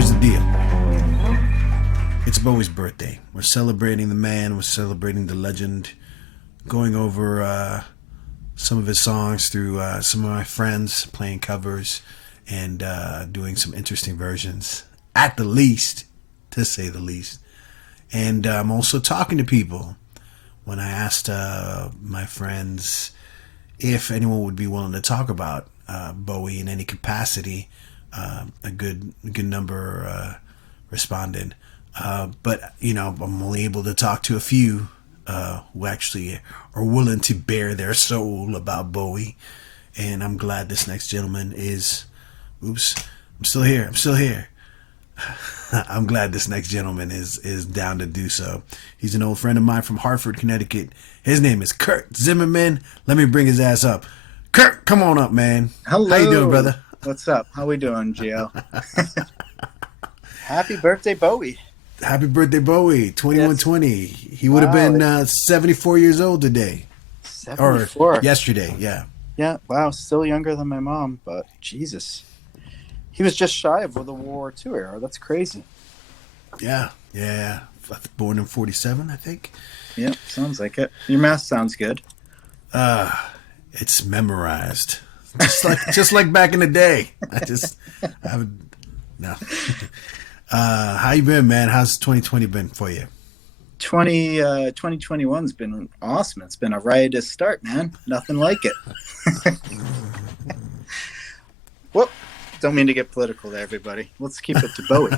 here's the deal. It's Bowie's birthday. We're celebrating the man. We're celebrating the legend. Going over some of his songs through some of my friends, playing covers and doing some interesting versions, at the least, to say the least. And I'm also talking to people. When I asked my friends if anyone would be willing to talk about Bowie in any capacity, a good number responded. But, you know, I'm only able to talk to a few who actually are willing to bare their soul about Bowie. And I'm glad this next gentleman is... Oops, I'm still here. I'm glad this next gentleman is down to do so. He's an old friend of mine from Hartford, Connecticut. His name is Kurt Zimmerman. Let me bring his ass up. Kurt, come on up, man. Hello. How you doing, brother? What's up? How we doing, Gio? Happy birthday, Bowie. Happy birthday, Bowie. 2120. He would have been 74 years old today. 74. Or yesterday, yeah. Yeah, wow. Still younger than my mom, but Jesus. He was just shy of the World War II era. That's crazy. Yeah. Born in 47, I think. Yep, sounds like it. Your math sounds good. It's memorized. Just like back in the day. No. How you been, man? How's 2020 been for you? 2021's been awesome. It's been a riotous start, man. Nothing like it. Whoop. Don't mean to get political there, everybody. Let's keep it to Bowie.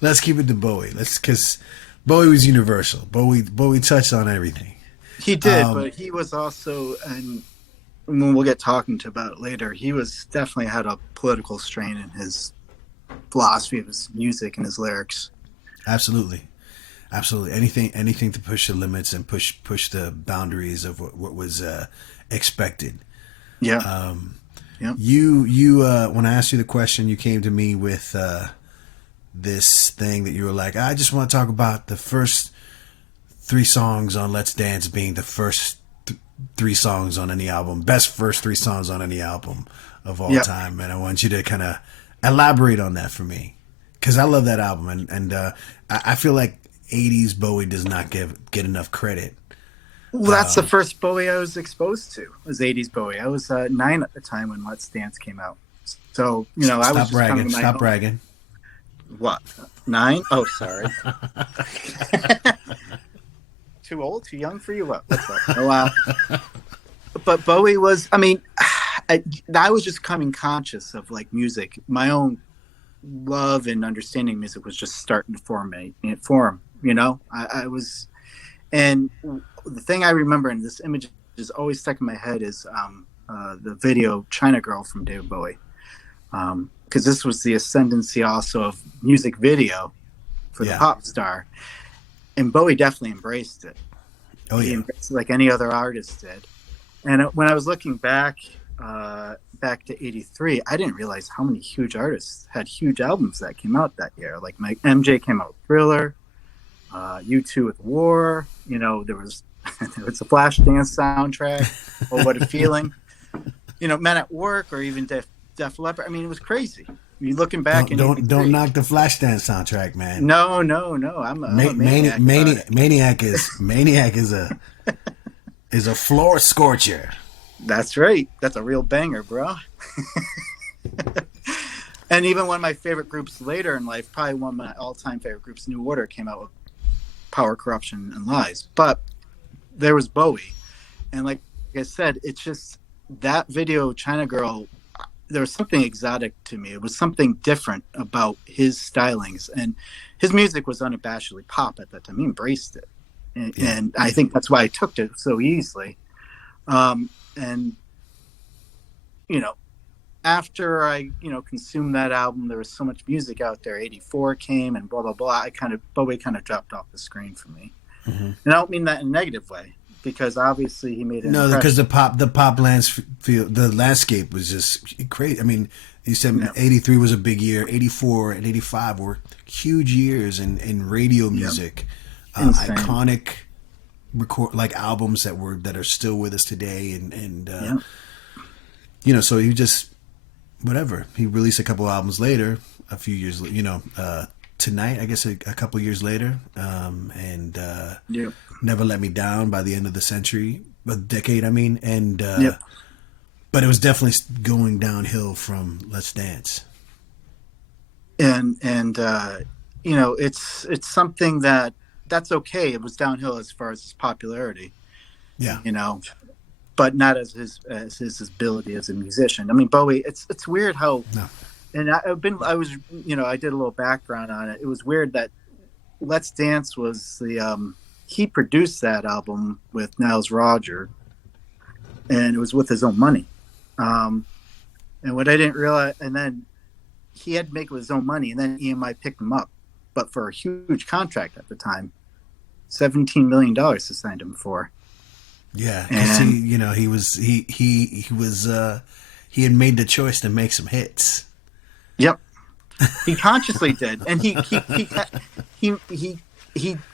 Let's keep it to Bowie. Because Bowie was universal. Bowie touched on everything. He did, but he was also, and we'll get talking to about it later, he was definitely had a political strain in his philosophy of his music and his lyrics. Absolutely. Anything to push the limits and push the boundaries of what was expected. Yeah. Yeah. You when I asked you the question, you came to me with this thing that you were like, I just want to talk about the first 3 songs on Let's Dance being the first 3 songs on any album, best first 3 songs on any album of all time, and I want you to kind of elaborate on that for me, because I love that album, and I feel like 80s Bowie does not get enough credit. Well, that's the first Bowie I was exposed to, was 80s Bowie. I was 9 at the time when Let's Dance came out. So, you know, I was just Stop bragging. What? 9? Oh, sorry. Too old? Too young for you? What's up? Oh, wow. But Bowie was, I mean, I was just becoming conscious of, like, music. My own love and understanding music was just starting to form, you know? I was... And the thing I remember, and this image is always stuck in my head, is the video China Girl from David Bowie. Because this was the ascendancy also of music video for the pop star. And Bowie definitely embraced it. Oh, yeah. He embraced it like any other artist did. And when I was looking back to 83, I didn't realize how many huge artists had huge albums that came out that year. Like MJ came out with Thriller. U2 with War, you know, there was a Flashdance soundtrack, or What a Feeling, you know, Men at Work, or even Def Leppard. I mean, it was crazy. You looking back, don't knock the Flashdance soundtrack, man. No. I'm a maniac. Maniac is a floor scorcher. That's right. That's a real banger, bro. And even one of my favorite groups later in life, probably one of my all-time favorite groups, New Order, came out with Power, Corruption, and Lies. But there was Bowie. And like I said, it's just that video, China Girl, there was something exotic to me. It was something different about his stylings. And his music was unabashedly pop at that time. He embraced it. And I think that's why I took it so easily. And, you know, after I, consumed that album, there was so much music out there. 84 came and blah, blah, blah. Bowie kind of dropped off the screen for me. Mm-hmm. And I don't mean that in a negative way, because obviously he made an impression. Because the pop landscape was just crazy. I mean, you said 83 was a big year. 84 and 85 were huge years in radio music. Iconic albums that are still with us today. And so you just... whatever. He released a couple albums later, a few years, Tonight, I guess a couple years later, and Yep. Never Let Me Down by the end of the century, a decade, I mean, and Yep. but it was definitely going downhill from Let's Dance. And it's something that's okay. It was downhill as far as his popularity, Yeah, but not as his ability as a musician. I mean, Bowie. It's weird how. no, And I did a little background on it. It was weird that Let's Dance was he produced that album with Niles Rodgers, and it was with his own money. And what I didn't realize, and then he had to make it with his own money, and then EMI picked him up, but for a huge contract at the time, $17 million to sign him for. yeah, because he had made the choice to make some hits. Yep, he consciously did, and he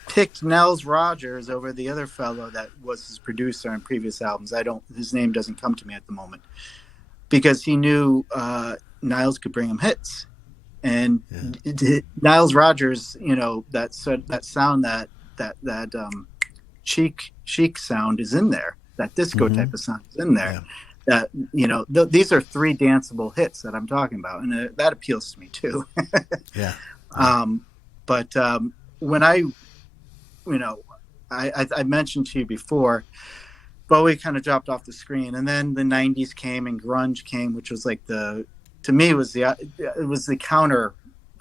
picked Niles Rodgers over the other fellow that was his producer on previous albums. His name doesn't come to me at the moment, because he knew Niles could bring him hits, and Niles Rodgers, that sound, that chic sound is in there. That disco type of sound is in there. Yeah. That these are 3 danceable hits that I'm talking about, and that appeals to me too. Yeah. But when I mentioned to you before, Bowie kind of dropped off the screen, and then the '90s came and grunge came, which was like it was the counter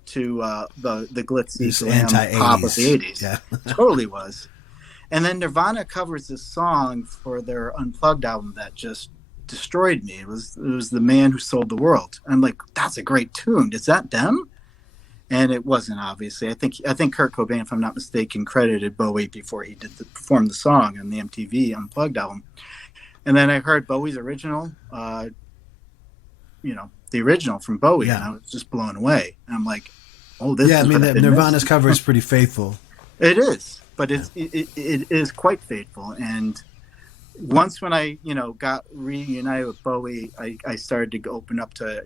to the glitzy glam pop of the '80s. Yeah. Totally was. And then Nirvana covers this song for their Unplugged album that just destroyed me. It was The Man Who Sold the World. I'm like, that's a great tune. Is that them? And it wasn't, obviously. I think Kurt Cobain, if I'm not mistaken, credited Bowie before he performed the song on the MTV Unplugged album. And then I heard Bowie's original, the original from Bowie, and I was just blown away. And I'm like, oh, this is. Yeah, I mean, Nirvana's cover is pretty faithful. It is, but it is quite faithful. And once when I got reunited with Bowie, I started to open up to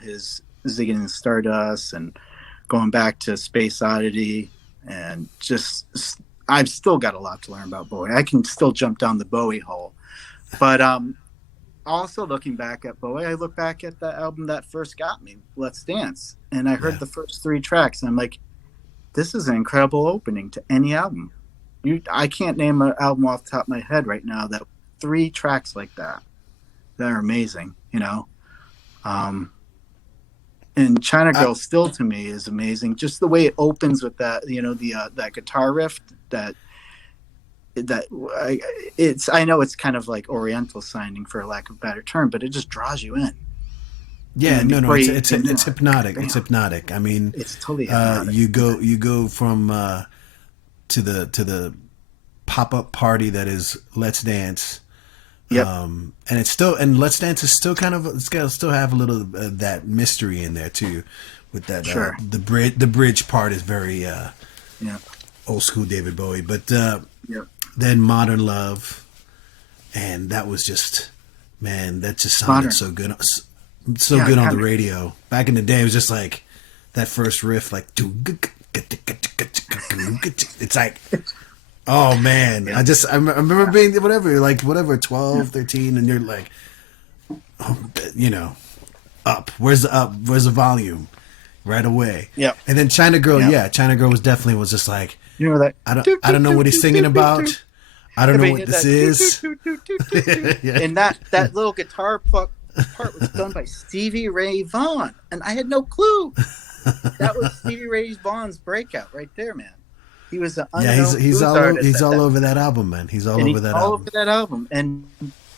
his Ziggy and Stardust and going back to Space Oddity, and just I've still got a lot to learn about Bowie. I can still jump down the Bowie hole, but also looking back at Bowie, I look back at the album that first got me, Let's Dance, and I heard the first 3 tracks, and I'm like, this is an incredible opening to any album. I can't name an album off the top of my head right now that 3 tracks like that are amazing, and China Girl still to me is amazing. Just the way it opens with that, that guitar riff I know it's kind of like Oriental sounding, for a lack of a better term, but it just draws you in. Yeah, it's hypnotic. It's hypnotic. I mean, it's totally hypnotic. You go from to the pop-up party that is Let's Dance. Yep. And Let's Dance is still kind of, it's got to still have a little that mystery in there too, with that the bridge part is very old school David Bowie, but then Modern Love, and that was just, man, that just sounded so good, good on the radio. Back in the day, it was just like that first riff, like it's like, oh man, I remember being whatever 12, 13, and you're like, up. Where's the volume? Right away. Yeah. And then China Girl, China Girl was just like, that I don't know what he's singing about. I don't know what this is. And that little guitar part was done by Stevie Ray Vaughan, and I had no clue. That was Stevie Ray Vaughan's breakout right there, man. He was an unknown he's all over that album, man. He's all over that album, and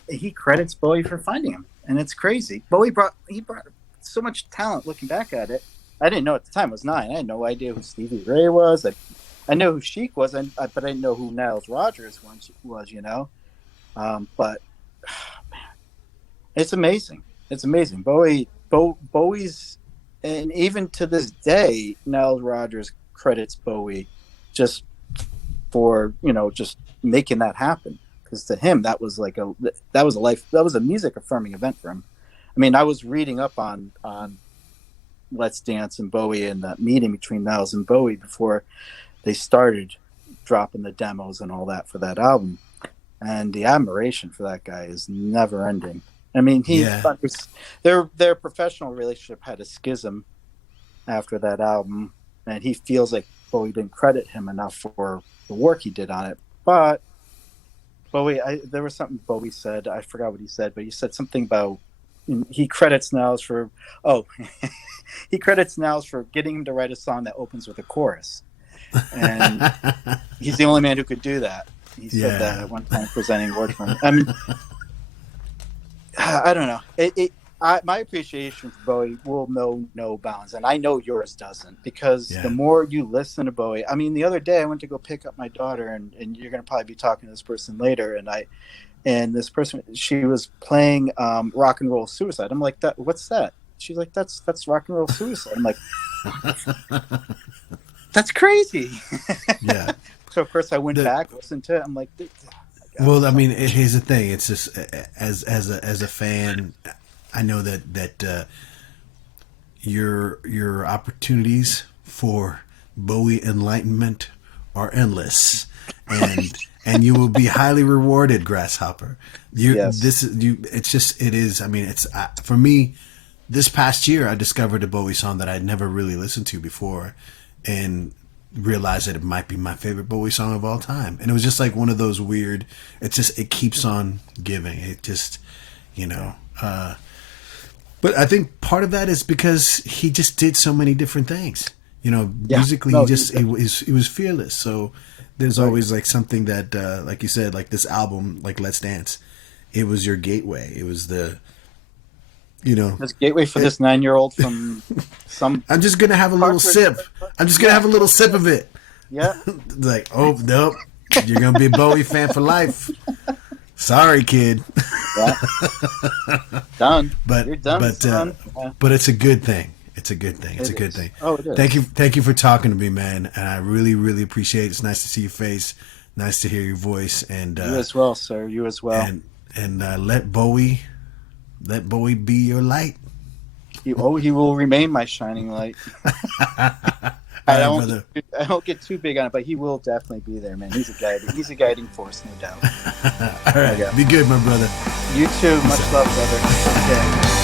he credits Bowie for finding him, and it's crazy. Bowie brought so much talent. Looking back at it, I didn't know at the time. I was 9. I had no idea who Stevie Ray was. I know who Chic was, but I didn't know who Niles Rodgers was. But man, it's amazing. It's amazing. Bowie's, and even to this day, Niles Rodgers credits Bowie just for just making that happen, because to him that was a music affirming event for him. I mean, I was reading up on Let's Dance and Bowie and that meeting between Niles and Bowie before they started dropping the demos and all that for that album. And the admiration for that guy is never ending. I mean, their professional relationship had a schism after that album, and he feels like Bowie didn't credit him enough for the work he did on it. But Bowie, there was something Bowie said. I forgot what he said, but he said something about he credits Niles for he credits Niles for getting him to write a song that opens with a chorus, and he's the only man who could do that. He said that at one time presenting award for him. I mean, I don't know. My appreciation for Bowie will know no bounds, and I know yours doesn't, because the more you listen to Bowie. I mean, the other day I went to go pick up my daughter, and you're going to probably be talking to this person later, and this person, she was playing Rock and Roll Suicide. I'm like, what's that? She's like, that's Rock and Roll Suicide. I'm like, that's crazy. Yeah. So of course I went back, listened to it. I'm like, well, I mean, here's the thing. It's just as a fan, I know that your opportunities for Bowie enlightenment are endless, and you will be highly rewarded, Grasshopper. I mean, it's for me. This past year, I discovered a Bowie song that I'd never really listened to before, and realized that it might be my favorite Bowie song of all time. And it was just like one of those weird, it keeps on giving. It just, but I think part of that is because he just did so many different things. Musically, he was fearless. So there's always like something that, like you said, like this album, like Let's Dance, it was your gateway. It was the, this gateway for this 9-year-old from some. I'm just gonna have a little sip. I'm just gonna have a little sip of it. Yeah. Like, oh nope, you're gonna be a Bowie fan for life. Sorry, kid. Yeah. Done. But you're done. Son. But it's a good thing. It's a good thing. It's a good thing. Oh, it is. Thank you for talking to me, man. And I really, really appreciate it. It's nice to see your face. Nice to hear your voice. And you as well, sir. You as well. And let Bowie be your light. He will remain my shining light. I don't get too big on it, but he will definitely be there, man. He's a guiding force, no doubt. All right. Be good, my brother. You too. Much love, brother. Okay.